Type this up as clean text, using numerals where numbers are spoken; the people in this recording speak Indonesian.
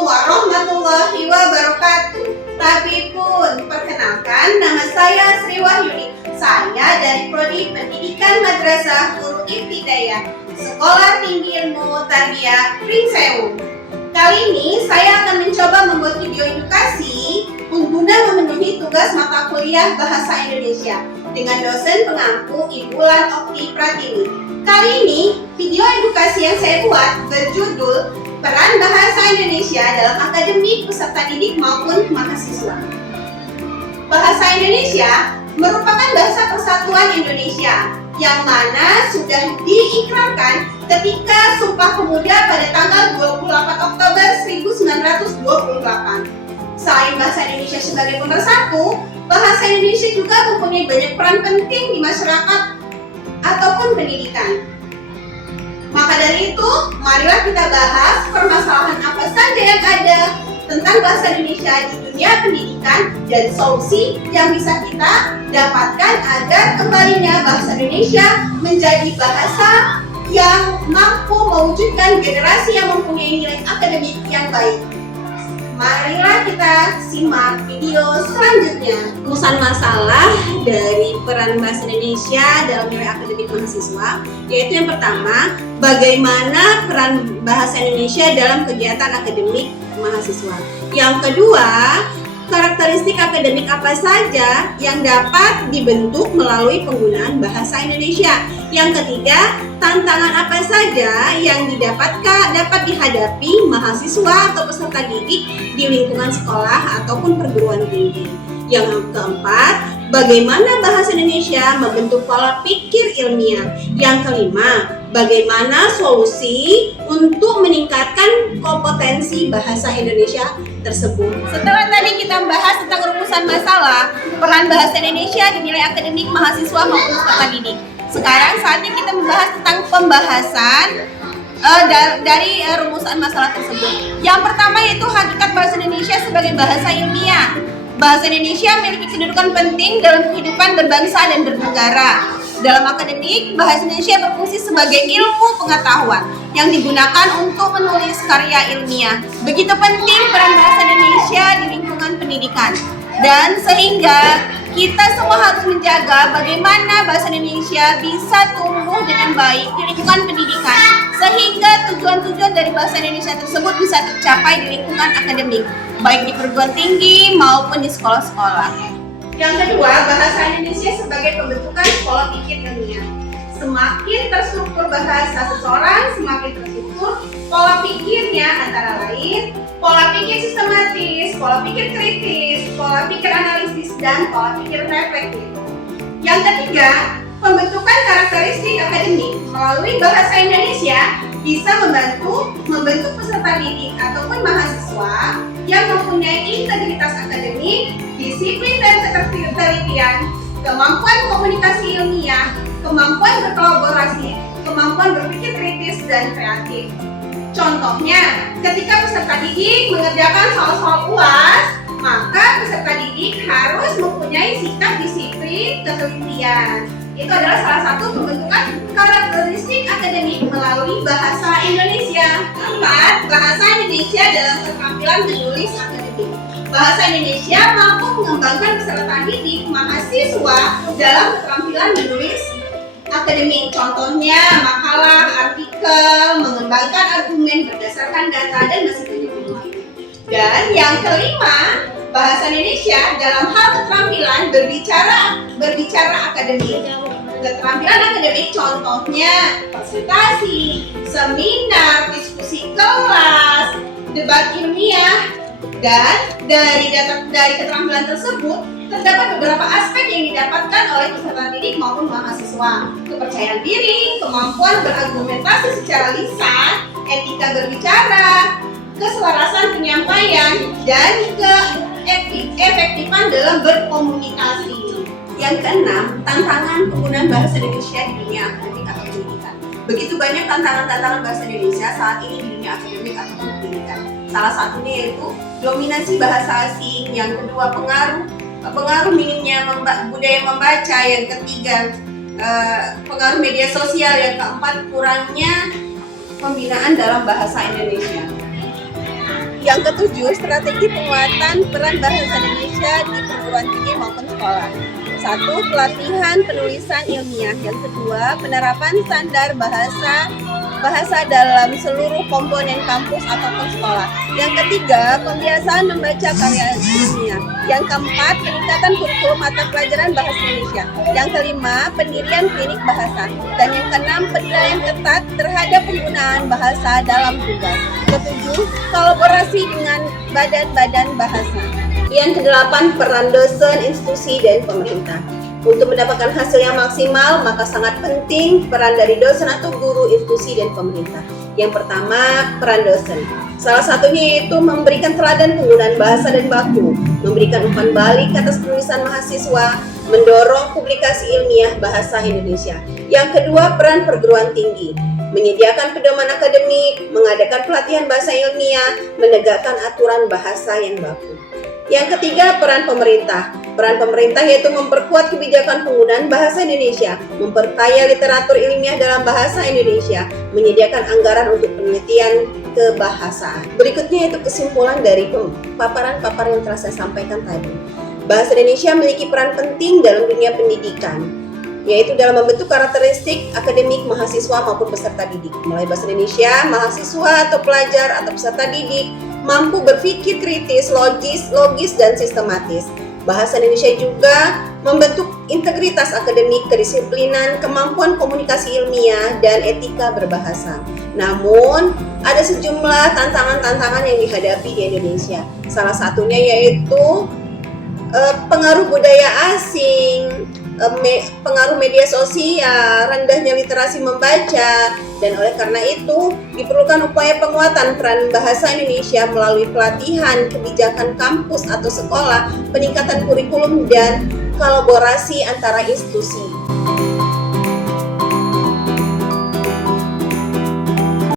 Assalamualaikum warahmatullahi wabarakatuh. Tapi pun, perkenalkan nama saya Sri Wahyuni. Saya dari Prodi Pendidikan Madrasah Nurul Ibtidaiyah, Sekolah Tinggi Ilmu Tarbiyah Pringsewu. Kali ini saya akan mencoba membuat video edukasi guna memenuhi tugas mata kuliah Bahasa Indonesia dengan dosen pengampu Ibu Lan Okti Pratini. Kali ini video edukasi yang saya buat berjudul Peran Bahasa Indonesia dalam akademik peserta didik maupun mahasiswa. Bahasa Indonesia merupakan bahasa persatuan Indonesia yang mana sudah diikrarkan ketika Sumpah Pemuda pada tanggal 28 Oktober 1928. Selain bahasa Indonesia sebagai pemersatu, bahasa Indonesia juga mempunyai banyak peran penting di masyarakat ataupun pendidikan. Maka dari itu, marilah kita bahas permasalahan apa saja yang ada tentang bahasa Indonesia di dunia pendidikan dan solusi yang bisa kita dapatkan agar kembalinya bahasa Indonesia menjadi bahasa yang mampu mewujudkan generasi yang mempunyai nilai akademik yang baik. Marilah kita simak video selanjutnya. Rumusan masalah dari peran bahasa Indonesia dalam nilai akademik mahasiswa, yaitu yang pertama, bagaimana peran bahasa Indonesia dalam kegiatan akademik mahasiswa. Yang kedua, karakteristik akademik apa saja yang dapat dibentuk melalui penggunaan bahasa Indonesia. Yang ketiga, tantangan apa saja yang dapat dihadapi mahasiswa atau peserta didik di lingkungan sekolah ataupun perguruan tinggi. Yang keempat, bagaimana bahasa Indonesia membentuk pola pikir ilmiah. Yang kelima, bagaimana solusi untuk meningkatkan kompetensi bahasa Indonesia tersebut. Setelah tadi kita membahas tentang rumusan masalah, peran bahasa Indonesia di nilai akademik mahasiswa maupun peserta didik. Sekarang saatnya kita membahas tentang pembahasan dari rumusan masalah tersebut. Yang pertama yaitu hakikat bahasa Indonesia sebagai bahasa ilmiah. Bahasa Indonesia memiliki kedudukan penting dalam kehidupan berbangsa dan bernegara. Dalam akademik, bahasa Indonesia berfungsi sebagai ilmu pengetahuan yang digunakan untuk menulis karya ilmiah. Begitu penting peran bahasa Indonesia di lingkungan pendidikan. Dan sehingga kita semua harus menjaga bagaimana bahasa Indonesia bisa tumbuh dengan baik di lingkungan pendidikan, sehingga tujuan-tujuan dari bahasa Indonesia tersebut bisa tercapai di lingkungan akademik, baik di perguruan tinggi maupun di sekolah-sekolah. Yang kedua, bahasa Indonesia sebagai pembentukan pola pikir ilmiah. Semakin terstruktur bahasa seseorang, semakin terstruktur pola pikirnya, antara lain pola pikir sistematis, pola pikir kritis, pola pikir analisis, dan pola pikir reflektif. Yang ketiga, pembentukan karakteristik akademik melalui bahasa Indonesia bisa membentuk peserta didik ataupun mahasiswa yang mempunyai integritas akademik, disiplin dan ketelitian, kemampuan komunikasi ilmiah, kemampuan berkolaborasi, kemampuan berpikir kritis dan kreatif. Contohnya, ketika peserta didik mengerjakan soal-soal UAS, maka peserta didik harus mempunyai sikap disiplin, ketelitian. Itu adalah salah satu pembentukan karakteristik akademik melalui bahasa Indonesia. Keempat, bahasa Indonesia dalam keterampilan menulis akademik. Bahasa Indonesia mampu mengembangkan peserta didik mahasiswa dalam keterampilan menulis akademik. Contohnya makalah, artikel, mengembangkan argumen berdasarkan data, dan masih banyak lainnya. Dan yang kelima, bahasa Indonesia dalam hal keterampilan berbicara akademik. Keterampilan akademik contohnya presentasi, seminar, diskusi kelas, debat ilmiah. Dan dari keterampilan tersebut terdapat beberapa aspek yang didapatkan oleh peserta didik maupun mahasiswa. Kepercayaan diri, kemampuan berargumentasi secara lisan, etika berbicara, keselarasan penyampaian, dan keefektifan dalam berkomunikasi. Yang keenam, tantangan penggunaan bahasa Indonesia di dunia akademik atau pendidikan. Begitu banyak tantangan bahasa Indonesia saat ini di dunia akademik atau pendidikan. Salah satunya yaitu dominasi bahasa asing, yang kedua pengaruh minimnya budaya membaca, yang ketiga pengaruh media sosial, yang keempat kurangnya pembinaan dalam bahasa Indonesia. Yang ketujuh, strategi penguatan peran bahasa Indonesia di perguruan tinggi maupun sekolah. 1. Pelatihan penulisan ilmiah. Yang kedua, penerapan standar bahasa dalam seluruh komponen kampus ataupun sekolah. Yang ketiga, pembiasaan membaca karya ilmiah. Yang keempat, peningkatan kurikulum mata pelajaran bahasa Indonesia. Yang kelima, pendirian klinik bahasa. Dan yang keenam, penilaian ketat terhadap penggunaan bahasa dalam tugas. Ketujuh, kolaborasi dengan badan-badan bahasa. Yang kedelapan, peran dosen, institusi, dan pemerintah. Untuk mendapatkan hasil yang maksimal, maka sangat penting peran dari dosen atau guru, institusi, dan pemerintah. Yang pertama, peran dosen. Salah satunya yaitu memberikan teladan penggunaan bahasa dan baku, memberikan umpan balik atas penulisan mahasiswa, mendorong publikasi ilmiah bahasa Indonesia. Yang kedua, peran perguruan tinggi. Menyediakan pedoman akademik, mengadakan pelatihan bahasa ilmiah, menegakkan aturan bahasa yang baku. Yang ketiga, peran pemerintah. Peran pemerintah yaitu memperkuat kebijakan penggunaan bahasa Indonesia, memperkaya literatur ilmiah dalam bahasa Indonesia, menyediakan anggaran untuk penelitian kebahasaan. Berikutnya yaitu kesimpulan dari paparan-paparan yang telah saya sampaikan tadi. Bahasa Indonesia memiliki peran penting dalam dunia pendidikan, yaitu dalam membentuk karakteristik akademik mahasiswa maupun peserta didik. Melalui bahasa Indonesia, mahasiswa atau pelajar atau peserta didik mampu berpikir kritis, logis, dan sistematis. Bahasa Indonesia juga membentuk integritas akademik, kedisiplinan, kemampuan komunikasi ilmiah, dan etika berbahasa. Namun, ada sejumlah tantangan-tantangan yang dihadapi di Indonesia. Salah satunya yaitu pengaruh budaya asing, pengaruh media sosial, rendahnya literasi membaca, dan oleh karena itu diperlukan upaya penguatan peran bahasa Indonesia melalui pelatihan, kebijakan kampus atau sekolah, peningkatan kurikulum, dan kolaborasi antara institusi.